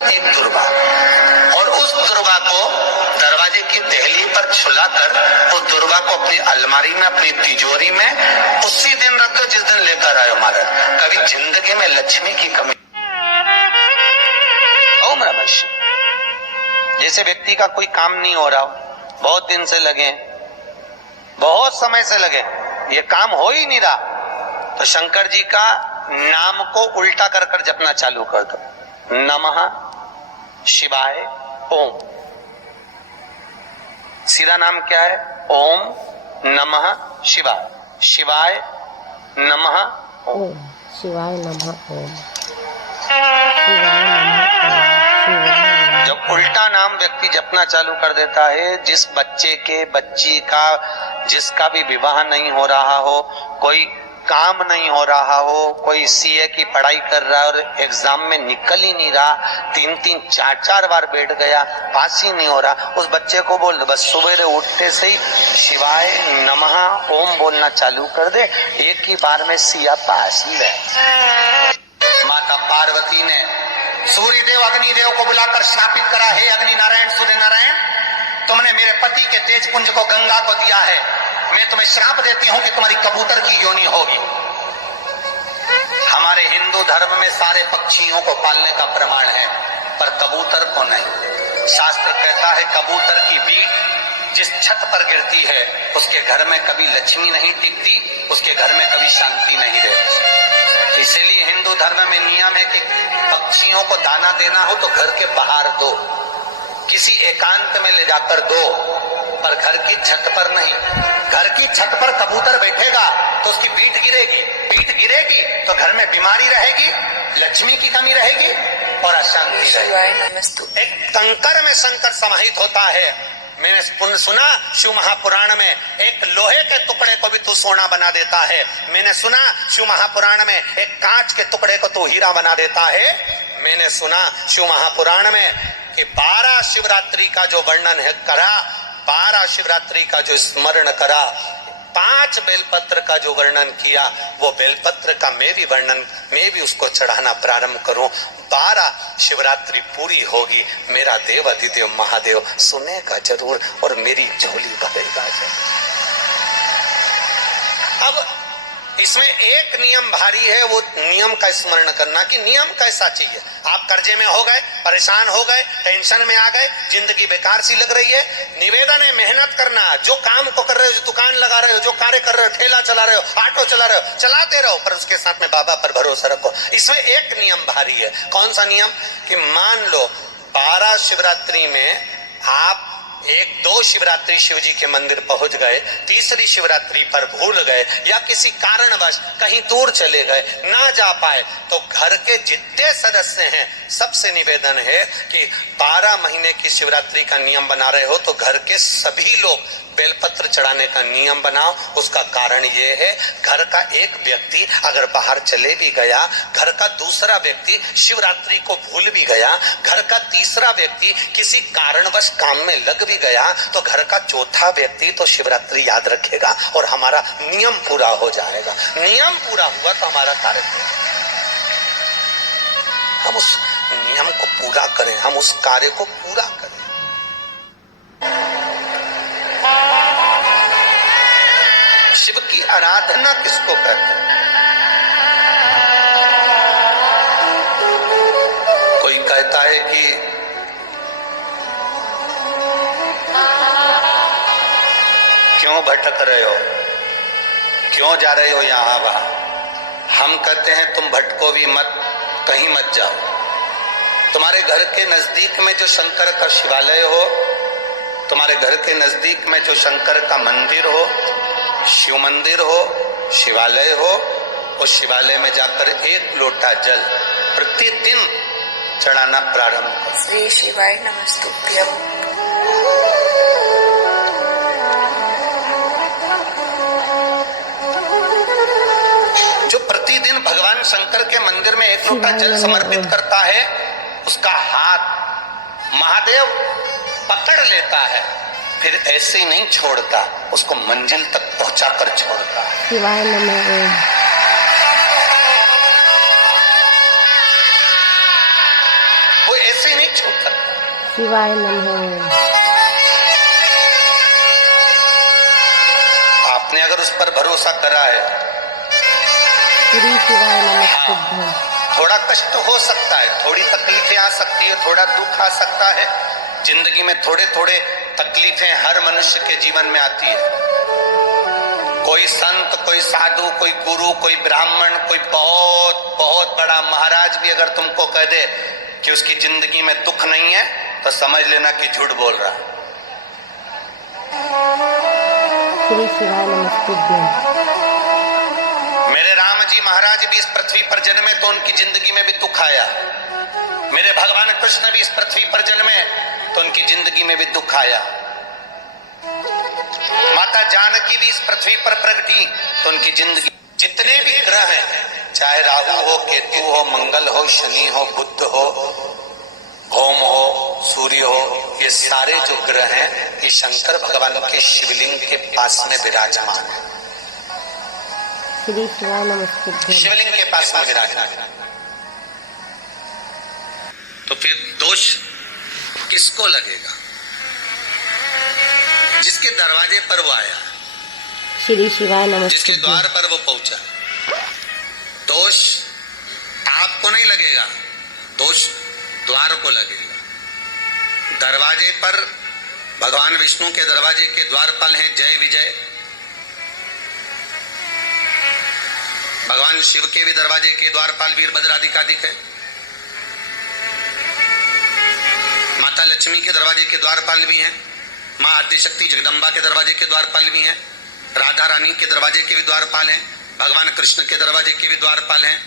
एक दुर्वा, और उस दुर्वा को दरवाजे की देहली पर छुलाकर उस दुर्वा को अपनी अलमारी में, अपनी तिजोरी में उसी दिन रख दो जिस दिन लेकर आयो महाराज। कभी जिंदगी में लक्ष्मी की कमी। ओम नमः शिवाय। जैसे व्यक्ति का कोई काम नहीं हो रहा हो, बहुत दिन से लगे, बहुत समय से लगे, ये काम हो ही नहीं रहा, तो शंकर जी का नाम को उल्टा कर कर जपना चालू कर दो। नमः शिवाय ओम। सीधा नाम क्या है? ओम नमः शिवाय। शिवाय नमः ओम। शिवाय नमः ओम। शिवाय नमः ओम। जब उल्टा नाम व्यक्ति जपना चालू कर देता है, जिस बच्चे के, बच्ची का, जिसका भी विवाह नहीं हो रहा हो, कोई काम नहीं हो रहा हो, कोई सीए की पढ़ाई कर रहा है और एग्जाम में निकल ही नहीं रहा, 3-3 4-4 बार बैठ गया, पास ही नहीं हो रहा, उस बच्चे को बोल दो बस सुबह उठते से ही शिवाय नमः ओम बोलना चालू कर दे, एक ही बार में सिया पास ही है। माता पार्वती ने सूर्य देव अग्निदेव को बुलाकर श्रापित करा, हे अग्नि नारायण सूर्य नारायण, तुमने मेरे पति के तेज पुंज को गंगा को दिया है, मैं तुम्हें श्राप देती हूं कि तुम्हारी कबूतर की योनि होगी। हमारे हिंदू धर्म में सारे पक्षियों को पालने का प्रमाण है, पर कबूतर को नहीं। शास्त्र कहता है कबूतर की बीट जिस छत पर गिरती है उसके घर में कभी लक्ष्मी नहीं टिकती, उसके घर में कभी शांति नहीं रहती। इसीलिए हिंदू धर्म में नियम है कि पक्षियों को दाना देना हो तो घर के बाहर दो, किसी एकांत में ले जाकर दो, पर घर की छत पर नहीं। घर की छत पर कबूतर बैठेगा तो उसकी बीट गिरेगी, बीट गिरेगी तो घर में बीमारी रहेगी, लक्ष्मी की कमी रहेगी और अशांति रहेगी। एक कंकर में शंकर समाहित होता है। मैंने सुना शिव महापुराण में एक लोहे के टुकड़े को भी तू सोना बना देता है। मैंने सुना शिव महापुराण में एक कांच के टुकड़े को तू हीरा बना देता है। मैंने सुना शिव महापुराण में कि 12 शिवरात्रि का जो वर्णन है करा, 12 शिवरात्रि का जो स्मरण करा, 5 बेलपत्र का जो वर्णन किया, वो बेलपत्र का मैं भी उसको चढ़ाना प्रारंभ करूं। 12 शिवरात्रि पूरी होगी, मेरा देव अधिदेव महादेव सुनेगा जरूर और मेरी झोली भरेगा जरूर। अब इसमें एक नियम भारी है, वो नियम का स्मरण करना कि नियम कैसा चाहिए। आप कर्जे में हो गए, परेशान हो गए, टेंशन में आ गए, जिंदगी बेकार सी लग रही है, निवेदन है मेहनत करना। जो काम को कर रहे हो, जो दुकान लगा रहे हो, जो कार्य कर रहे हो, ठेला चला रहे हो, ऑटो चला रहे हो, चलाते रहो, पर उसके साथ में बाबा पर भरोसा रखो। इसमें एक नियम भारी है। कौन सा नियम? कि मान लो 12 शिवरात्रि में आप 1-2 शिवरात्रि शिव जी के मंदिर पहुंच गए, तीसरी शिवरात्रि पर भूल गए या किसी कारणवश कहीं दूर चले गए, ना जा पाए, तो घर के जितने सदस्य हैं सबसे निवेदन है कि 12 महीने की शिवरात्रि का नियम बना रहे हो तो घर के सभी लोग बेलपत्र चढ़ाने का नियम बनाओ। उसका कारण ये है, घर का एक व्यक्ति अगर बाहर चले भी गया, घर का दूसरा व्यक्ति शिवरात्रि को भूल भी गया, घर का तीसरा व्यक्ति किसी कारणवश काम में लग भी गया, तो घर का चौथा व्यक्ति तो शिवरात्रि याद रखेगा और हमारा नियम पूरा हो जाएगा। नियम पूरा हुआ तो हमारा कार्य, हम उस नियम को पूरा करें, हम उस कार्य को पूरा करें। शिव की आराधना किसको कहते हैं? कोई कहता है कि क्यों भटक रहे हो, क्यों जा रहे हो यहां वहां। हम कहते हैं तुम भटको भी मत, कहीं मत जाओ। तुम्हारे घर के नजदीक में जो शंकर का शिवालय हो, तुम्हारे घर के नजदीक में जो शंकर का मंदिर हो, शिव मंदिर हो, शिवालय हो, उस शिवालय में जाकर 1 लोटा जल प्रतिदिन चढ़ाना प्रारंभ करो। श्री शिवाय नमस्तुभ्यं। जो प्रतिदिन भगवान शंकर के मंदिर में 1 लोटा जल समर्पित करता है, उसका हाथ महादेव पकड़ लेता है, फिर ऐसे ही नहीं छोड़ता, उसको मंजिल तक पहुंचाकर छोड़ता है। शिवाय नमः ओम। वो ऐसे नहीं छूट सकता। शिवाय नमः। आपने अगर उस पर भरोसा करा है, श्री शिवाय हाँ, नमस्तुभ्यं। थोड़ा कष्ट हो सकता है, थोड़ी तकलीफें आ सकती है, थोड़ा दुख आ सकता है। जिंदगी में थोड़े थोड़े तकलीफें हर मनुष्य के जीवन में आती है। कोई संत, कोई साधु, कोई गुरु, कोई ब्राह्मण, कोई बहुत बहुत बड़ा महाराज भी अगर तुमको कह दे कि उसकी जिंदगी में दुख नहीं है, तो समझ लेना कि झूठ बोल रहा। श्री शिवाय नमस्तुभ्यं। मेरे राम जी महाराज भी इस पृथ्वी पर जन्मे तो उनकी जिंदगी में भी दुख आया। मेरे भगवान कृष्ण भी इस पृथ्वी पर जन्मे तो उनकी जिंदगी में भी दुख आया। माता जानकी भी इस पृथ्वी पर प्रगटी तो उनकी जिंदगी, जितने भी ग्रह हैं, चाहे राहु हो, केतु हो, मंगल हो, शनि हो, बुध हो, भौम हो, सूर्य हो, ये सारे जो ग्रह हैं ये शंकर भगवान के शिवलिंग के पास में विराजमान है। श्री शिवाय नमस्तुभ्यं। शिवलिंग के पास में विराजमान। तो फिर दोष किसको लगेगा? जिसके दरवाजे पर वो आया, श्री शिवाय जिसके नमस्तुभ्यं। द्वार पर वो पहुंचा। दोष आपको नहीं लगेगा, दोष द्वार को लगेगा। दरवाजे पर भगवान विष्णु के दरवाजे के द्वारपाल हैं जय विजय। भगवान शिव के भी दरवाजे के द्वारपाल वीरभद्रादिकादिक है। माता लक्ष्मी के दरवाजे के द्वारपाल भी हैं। माँ आदिशक्ति जगदम्बा के दरवाजे के द्वारपाल भी हैं। राधा रानी के दरवाजे के भी द्वारपाल हैं। भगवान कृष्ण के दरवाजे के भी द्वारपाल हैं।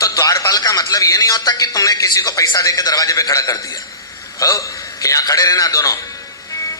तो द्वारपाल का मतलब ये नहीं होता कि तुमने किसी को पैसा देकर दरवाजे पे खड़ा कर दिया हो कि यहाँ खड़े रहना, दोनों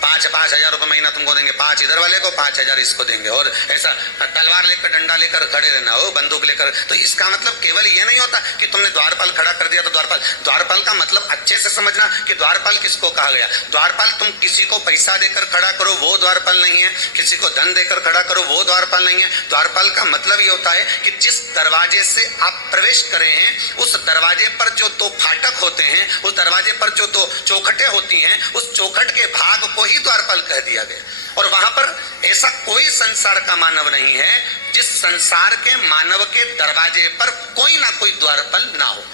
5,000 रुपए महीना तुमको देंगे, 5 इधर वाले को, 5,000 इसको देंगे, और ऐसा तलवार लेकर डंडा लेकर खड़े रहना हो, बंदूक लेकर। तो इसका मतलब केवल ये नहीं होता कि तुमने द्वारपाल खड़ा कर दिया तो द्वारपाल का मतलब अच्छे से समझना कि द्वारपाल किसको कहा गया। द्वारपाल तुम किसी को पैसा देकर खड़ा करो वो द्वारपाल नहीं है, किसी को धन देकर खड़ा करो वो द्वारपाल नहीं है। द्वारपाल का मतलब ये होता है कि जिस दरवाजे से आप प्रवेश करे हैं उस दरवाजे पर जो 2 फाटक होते हैं, उस दरवाजे पर जो 2 चौखटें होती हैं, उस चौखट के भाग को ही द्वारपाल कह दिया गया। और वहां पर ऐसा कोई संसार का मानव नहीं है जिस संसार के मानव के दरवाजे पर कोई ना कोई द्वारपाल ना हो।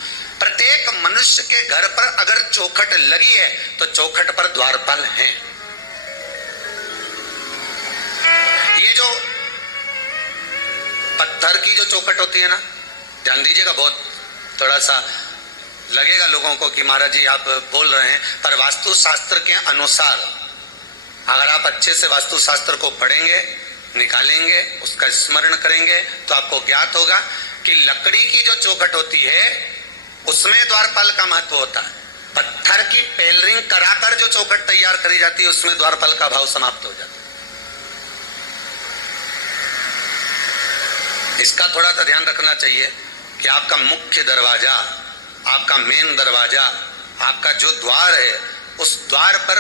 प्रत्येक मनुष्य के घर पर अगर चौखट लगी है तो चौखट पर द्वारपाल हैं। ये जो पत्थर की जो चौखट होती है ना, ध्यान दीजिएगा, बहुत थोड़ा सा लगेगा लोगों को कि महाराज जी आप बोल रहे हैं, पर वास्तु शास्त्र के अनुसार अगर आप अच्छे से वास्तु शास्त्र को पढ़ेंगे, निकालेंगे, उसका स्मरण करेंगे तो आपको ज्ञात होगा कि लकड़ी की जो चौखट होती है उसमें द्वारपाल का महत्व होता है। पत्थर की पेलरिंग कराकर जो चौखट तैयार करी जाती है उसमें द्वारपाल का भाव समाप्त हो जाता है। इसका थोड़ा सा ध्यान रखना चाहिए कि आपका मुख्य दरवाजा, आपका मेन दरवाजा, आपका जो द्वार है, उस द्वार पर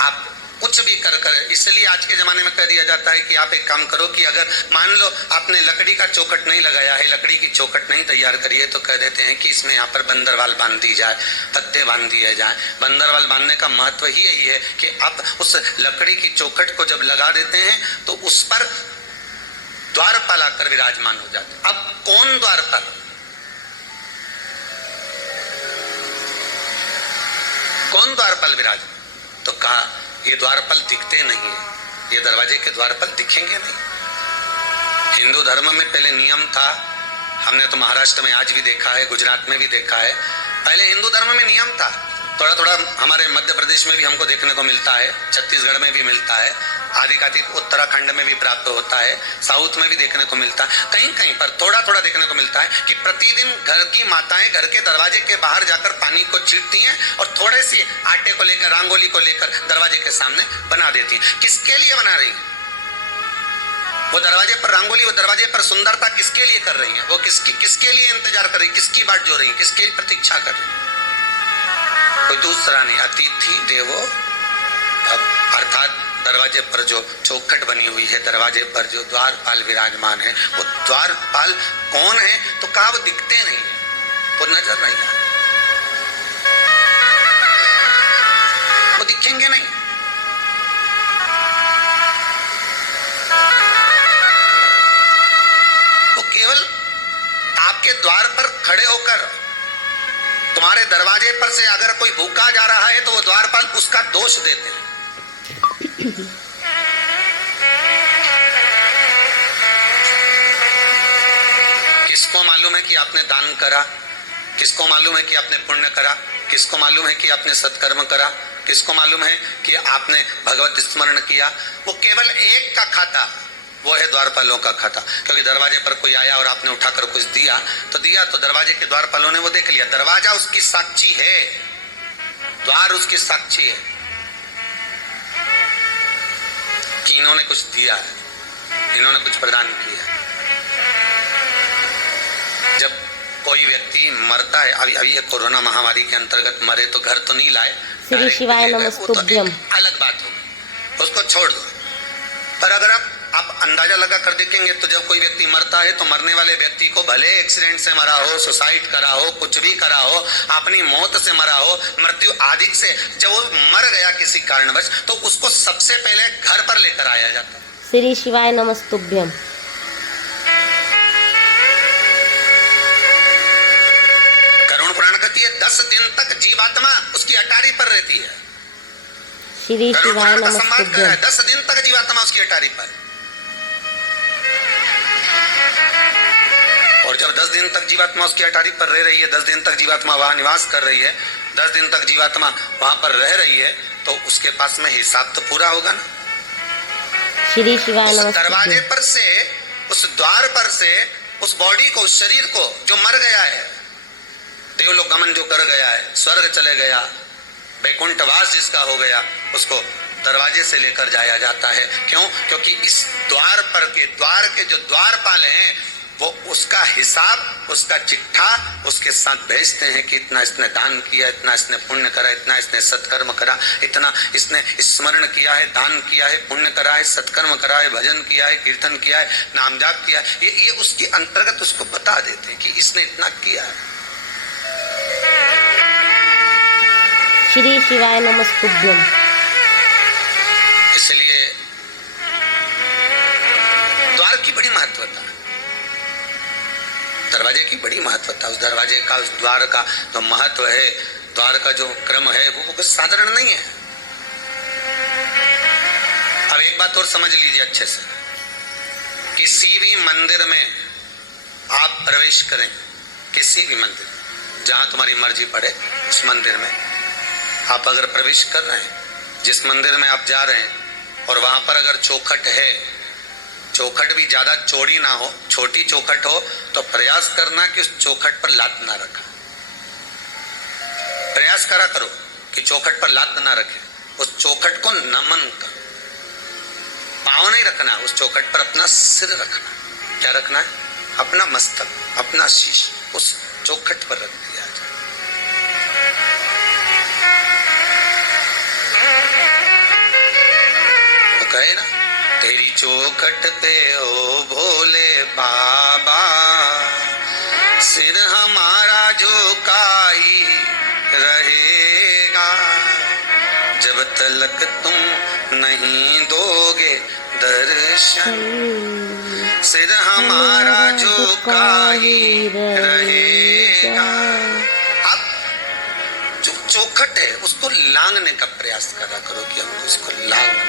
आप कुछ भी कर इसलिए आज के जमाने में कह दिया जाता है कि आप एक काम करो कि अगर मान लो आपने लकड़ी का चौखट नहीं लगाया है, लकड़ी की चौखट नहीं तैयार करी है, तो कह देते हैं कि इसमें यहाँ पर बंदरवाल बांध दी जाए, पत्ते बांध दिए जाए। बंदरवाल बांधने का महत्व ही यही है कि आप उस लकड़ी की चौखट को जब लगा देते हैं तो उस पर द्वारपाल आकर विराजमान हो जाते। अब कौन द्वारपाल? कौन द्वारपाल विराजमान? तो कहा ये द्वारपाल दिखते नहीं है, ये दरवाजे के द्वारपाल दिखेंगे नहीं। हिंदू धर्म में पहले नियम था, हमने तो महाराष्ट्र में आज भी देखा है, गुजरात में भी देखा है। पहले हिंदू धर्म में नियम था, थोड़ा थोड़ा हमारे मध्य प्रदेश में भी हमको देखने को मिलता है, छत्तीसगढ़ में भी मिलता है, आधिकाधिक उत्तराखंड में भी प्राप्त होता है, साउथ में भी देखने को मिलता है, कहीं कहीं पर थोड़ा थोड़ा देखने को मिलता है कि प्रतिदिन घर की माताएं घर के दरवाजे के बाहर जाकर पानी को छींटती हैं और थोड़े से आटे को लेकर, रंगोली को लेकर दरवाजे के सामने बना देती हैं। किसके लिए बना रही है वो दरवाजे पर रंगोली? वो दरवाजे पर सुंदरता किसके लिए कर रही है? वो किसके लिए इंतजार कर रही, किसकी बाट जो रही, किसके लिए प्रतीक्षा कर रही? कोई दूसरा नहीं, अतिथि देवो भव। अर्थात दरवाजे पर जो चौखट बनी हुई है, दरवाजे पर जो द्वारपाल विराजमान है, वो द्वारपाल कौन है? तो कहा वो दिखते नहीं है, वो नजर नहीं आते। खड़े होकर तुम्हारे दरवाजे पर से अगर कोई भूखा जा रहा है तो वो द्वारपाल उसका दोष देते हैं। किसको मालूम है कि आपने दान करा, किसको मालूम है कि आपने पुण्य करा, किसको मालूम है कि आपने सत्कर्म करा, किसको मालूम है कि आपने भगवत स्मरण किया। वो केवल एक का खाता, वो है द्वारपालों का खाता। क्योंकि दरवाजे पर कोई आया और आपने उठाकर कुछ दिया तो दरवाजे के द्वारपालों ने वो देख लिया। दरवाजा उसकी साक्षी है, द्वार उसकी साक्षी है कि इन्होंने कुछ दिया है, इन्होंने कुछ प्रदान किया। जब कोई व्यक्ति मरता है, अभी ये कोरोना महामारी के अंतर्गत मरे तो घर तो नहीं लाए, श्री शिवाय नमस्तुभ्यम। अलग बात होगी, उसको छोड़ दो। पर अगर आप अंदाजा लगा कर देखेंगे तो जब कोई व्यक्ति मरता है तो मरने वाले व्यक्ति को भले एक्सीडेंट से मरा हो, सुसाइड करा हो, कुछ भी करा हो, अपनी मौत से मरा हो, मृत्यु आदि से, जब वो मर गया किसी कारणवश तो उसको सबसे पहले घर पर लेकर आया जाता। श्री शिवाय नमस्तुभ्यम। करुण पुराण कहती है 10 दिन तक जीवात्मा उसकी अटारी पर रहती है। श्री शिवाय नमस्तुभ्यम। 10 दिन तक जीवात्मा उसकी अटारी पर, और जब 10 दिन तक जीवात्मा उसकी अटारी पर रह रही है, 10 दिन तक जीवात्मा वहां निवास कर रही है, 10 दिन तक जीवात्मा वहां पर रह रही है, तो उसके पास में हिसाब तो पूरा होगा ना। श्री शिवाय उस नमस्तुभ्यम। दरवाजे पर से, उस द्वार पर से, उस बॉडी को, उस शरीर को जो मर गया है, देवलोक गमन जो कर गया है, स्वर्ग चले गया, वैकुंठवास जिसका हो गया, उसको दरवाजे से लेकर जाया जाता है। क्यों? क्योंकि इस द्वार पर के, द्वार के जो द्वारपाल हैं वो उसका हिसाब, उसका चिट्ठा उसके साथ भेजते हैं कि इतना इसने दान किया, इतना इसने पुण्य करा, इतना इसने सत्कर्म करा, इतना इसने स्मरण किया है, दान किया है, पुण्य करा है, सत्कर्म करा है, भजन किया है, कीर्तन किया है, नाम जाप किया है। ये उसके अंतर्गत उसको बता देते हैं कि इसने इतना किया है। श्री शिवाय नमस्तुभ्यम। इसलिए द्वार की बड़ी महत्वता, दरवाजे की बड़ी महत्वता, उस दरवाजे का, उस द्वार का जो महत्व है, द्वार का जो क्रम है, वो कुछ साधारण नहीं है। अब एक बात और समझ लीजिए अच्छे से, किसी भी मंदिर में आप प्रवेश करें, किसी भी मंदिर, जहां तुम्हारी मर्जी पड़े उस मंदिर में आप अगर प्रवेश कर रहे हैं, जिस मंदिर में आप जा रहे हैं, और वहां पर अगर चौखट है, चौखट भी ज्यादा चौड़ी ना हो, छोटी चौखट हो, तो प्रयास करना कि उस चौखट पर लात ना रखा। प्रयास करा करो कि चौखट पर लात ना रखे, उस चौखट को नमन कर, पांव नहीं रखना, उस चौखट पर अपना सिर रखना। क्या रखना है? अपना मस्तक, अपना शीश उस चौखट पर रख दिया जाए। वो कहे ना, तेरी चौखट पे ओ भोले बाबा, सिर हमारा झुकाई रहेगा, जब तलक तुम नहीं दोगे दर्शन, सिर हमारा झुकाई रहेगा। अब जो चौखट है उसको लांघने का प्रयास करा करो कि हमको उसको लांघना।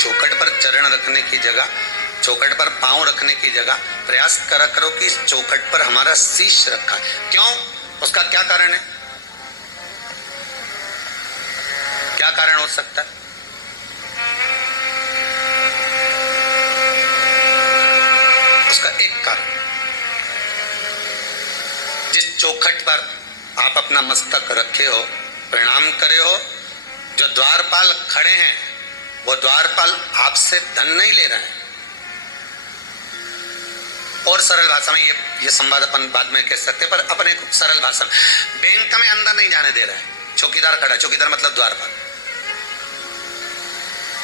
चौखट पर चरण रखने की जगह, चौखट पर पांव रखने की जगह प्रयास करा करो कि इस चौखट पर हमारा शीश रखा है। क्यों? उसका क्या कारण है? क्या कारण हो सकता है? उसका एक कारण, जिस चौखट पर आप अपना मस्तक रखे हो, प्रणाम करे हो, जो द्वारपाल खड़े हैं वो द्वारपाल आपसे धन नहीं ले रहे हैं। और सरल भाषा में ये संवाद अपन बाद में कह सकते हैं, पर अपने सरल भाषा में, बैंक में अंदर नहीं जाने दे रहा है, चौकीदार खड़ा, चौकीदार मतलब द्वारपाल।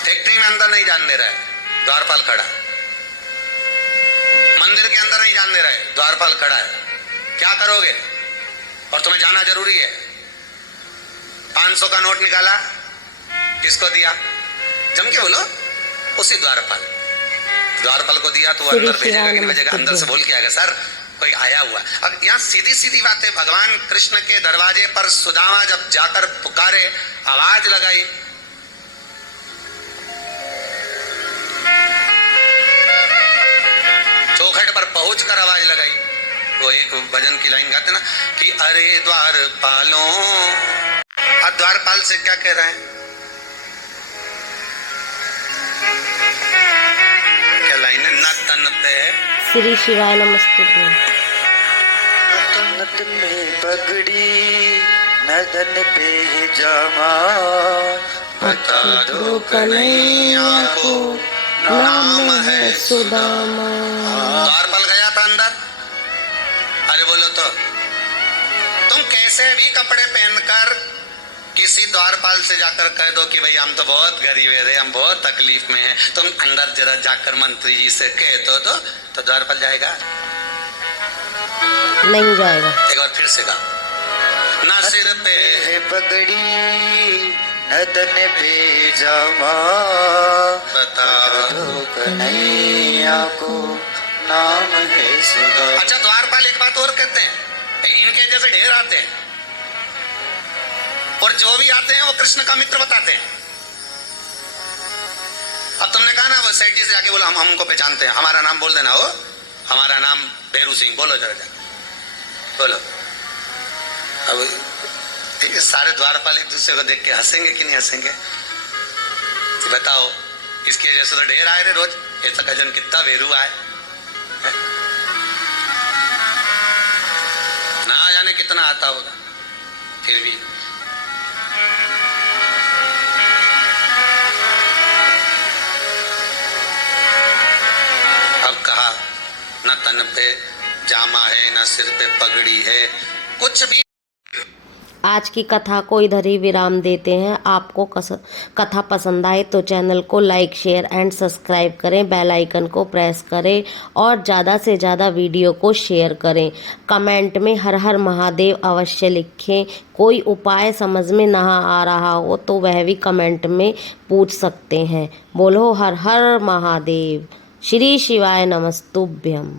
फैक्ट्री में अंदर नहीं जाने दे रहा है, द्वारपाल खड़ा। मंदिर के अंदर नहीं जाने दे रहा है, द्वारपाल खड़ा है। क्या करोगे? और तुम्हें जाना जरूरी है। 500 का नोट निकाला, किसको दिया? जम के बोलो, उसी द्वारपाल। द्वारपाल को दिया तो वो श्री अंदर भेजेगा शिवाय कि नहीं भेजेगा, अंदर से बोल के आएगा सर कोई आया हुआ। अब यहाँ सीधी सीधी बातें, भगवान कृष्ण के दरवाजे पर सुदामा जब जाकर पुकारे, आवाज लगाई, चौखट पर पहुंचकर आवाज लगाई, वो एक भजन की लाइन गाते ना कि अरे द्वारपालों, अब द्वारपाल से क्या कह रहा है, क्या लाइन है, न तन पे श्री शिवाय नमस्तुभ्यम। नत में पगड़ी न धन पे जामा, बता दो कन्हैया को नाम है सुदामा। द्वारपाल गया था अंदर, अरे बोलो तो तुम कैसे भी कपड़े पहनकर किसी द्वारपाल से जाकर कह दो कि भाई हम तो बहुत गरीब है, हम बहुत तकलीफ में हैं, तुम अंदर जरा जाकर मंत्री जी से कह दो तो द्वारपाल जाएगा? नहीं जाएगा। एक बार फिर से गा, ना सिर पे है पगड़ी न धन पे जामा, बता दो कन्हैया को नाम है सुदामा। अच्छा, द्वारपाल एक बात और कहते हैं, इनके जैसे ढेर आते हैं और जो भी आते हैं वो कृष्ण का मित्र बताते हैं। अब तुमने कहा ना वो सेठ जी से जाके बोला हम हमको पहचानते हैं, हमारा नाम बोल देना, हो हमारा नाम बेरू सिंह, बोलो जरा बोलो। अब ये सारे द्वारपाल एक दूसरे को देख के हंसेंगे कि नहीं हंसेंगे? बताओ, इसके जैसे तो ढेर आए रे रोज, ऐसा गजन कितना बेरू आए, ना जाने कितना आता होगा, फिर भी अब कहा न तन पे जामा है, न सिर पे पगड़ी है, कुछ भी। आज की कथा को इधर ही विराम देते हैं। आपको कथा पसंद आए तो चैनल को लाइक, शेयर एंड सब्सक्राइब करें, बेल आइकन को प्रेस करें और ज़्यादा से ज़्यादा वीडियो को शेयर करें। कमेंट में हर हर महादेव अवश्य लिखें। कोई उपाय समझ में ना आ रहा हो तो वह भी कमेंट में पूछ सकते हैं। बोलो हर हर महादेव। श्री शिवाय नमस्तुभ्यम।